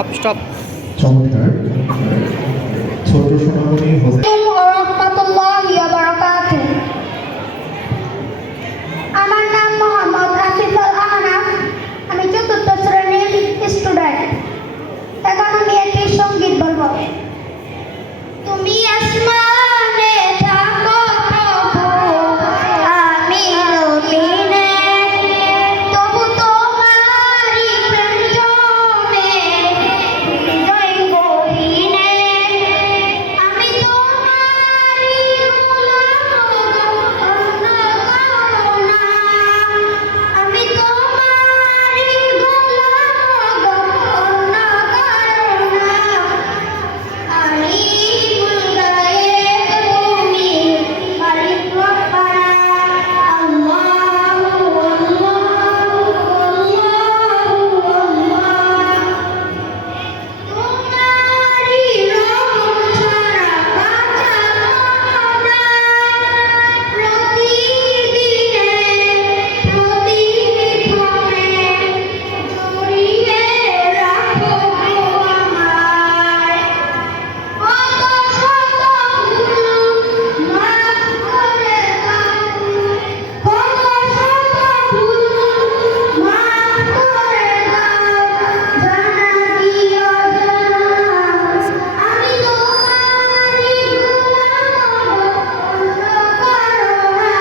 Stop stop. চমৎকার। ছোট সোনামণি হোসেন। আমার নাম মোহাম্মদ হাফিজুল আহনাফ। আমি চতুর্থ শ্রেণীর স্টুডেন্ট। এখন আমি একটি সঙ্গীত বলবো। তুমি আসমানে থাকো প্রভু, আমি জমিনে, তবু তোমারই প্রেম জমে হৃদয় গহীনে। আমি তোমারই গোলাম, অন্য কারো না। আমি তোমারই গোলাম, অন্য কারো না। আলিমুল গায়েব তুমি, মালিক রব্বানা। আল্লাহু আল্লাহু আল্লাহু তোমারই রহম ছাড়া বাঁচা প্রতিদিনে প্রতিক্ষণে জড়িয়ে রাখো আমায়। কত শত ভুল মাফ করে দাও, কত শত ভুল মাফ করে দাও, জানা কি অজানা। আমি তোমারই গোলাম, অন্য কারো না।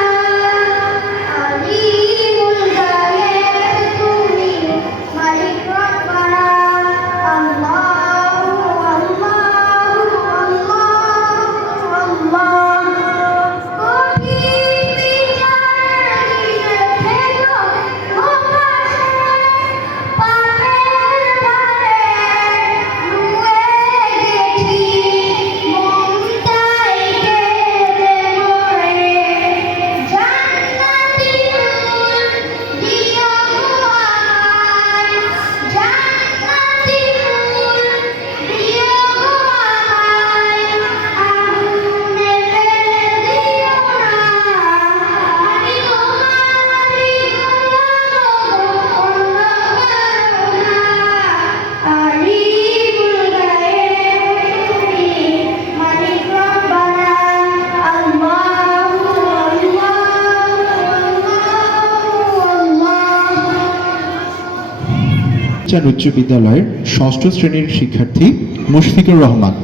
আলিমুল গায়েব তুমি, মালিক রব্বানা। আল্লাহু আল্লাহু আল্লাহু। কঠিন বিচার দিনে থেকো প্রকাশে, পাপের ভারে রুয়ে গেছি, মমতায় কেঁদে মরে। জান্নাতি ফুল দিও গো আমায়, জান্নাতি ফুল দিও গো আমায়। আগুনে ফেলে দিও না, আমি তোমারই গোলাম, অন্য কারো না। আলিমুল গায়েব তুমি, মালিক রব্বানা। আল্লাহু আল্লাহু আল্লাহু। উচ্চ বিদ্যালয়ের ষষ্ঠ শ্রেণীর শিক্ষার্থী মুশফিকুর রহমান।